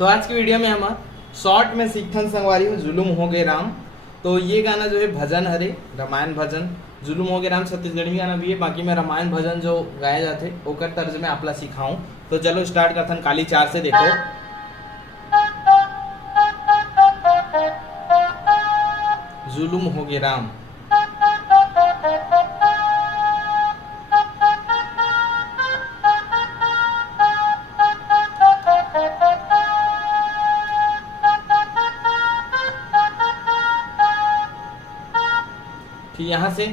तो आज की वीडियो में हम शॉर्ट में सीखथन संगवारी हो जुलुम हो गए राम। तो ये गाना जो है भजन हरे, रामायण भजन। जुलुम हो गए राम छत्तीसगढ़ी गाना भी है, बाकी मैं रामायण भजन जो गाए जाते ओकर तर्ज में आपला सिखाऊं। तो चलो स्टार्ट करथन काली चार से। देखो जुलुम हो गए राम। फिर यहाँ से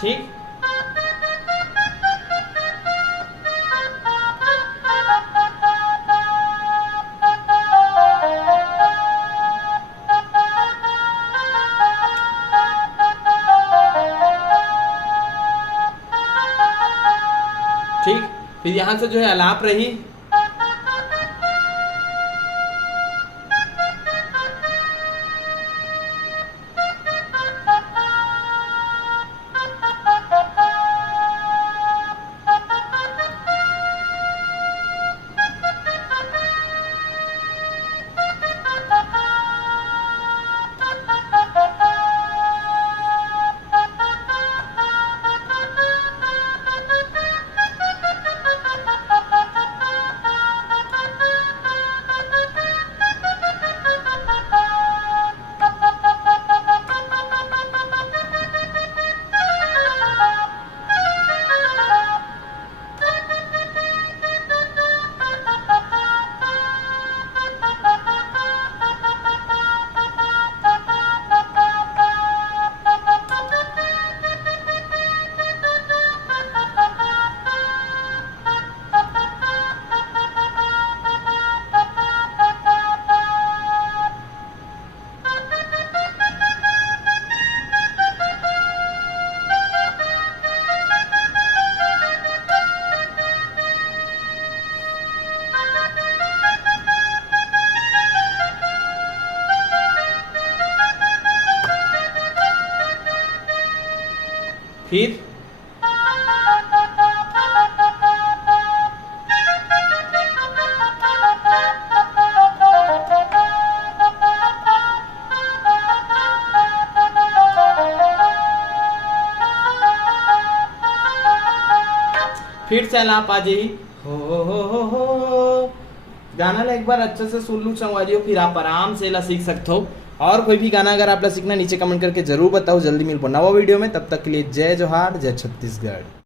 ठीक, ठीक। फिर यहाँ से जो है अलाप रही, फिर से अलाप आ जाई हो। गाना ला एक बार अच्छे से सुन लू संगवारियों, फिर आप आराम से ला सीख सकते हो। और कोई भी गाना अगर आप ला सीखना नीचे कमेंट करके जरूर बताओ। जल्दी मिल पाओ नवा वीडियो में, तब तक के लिए जय जोहार, जय छत्तीसगढ़।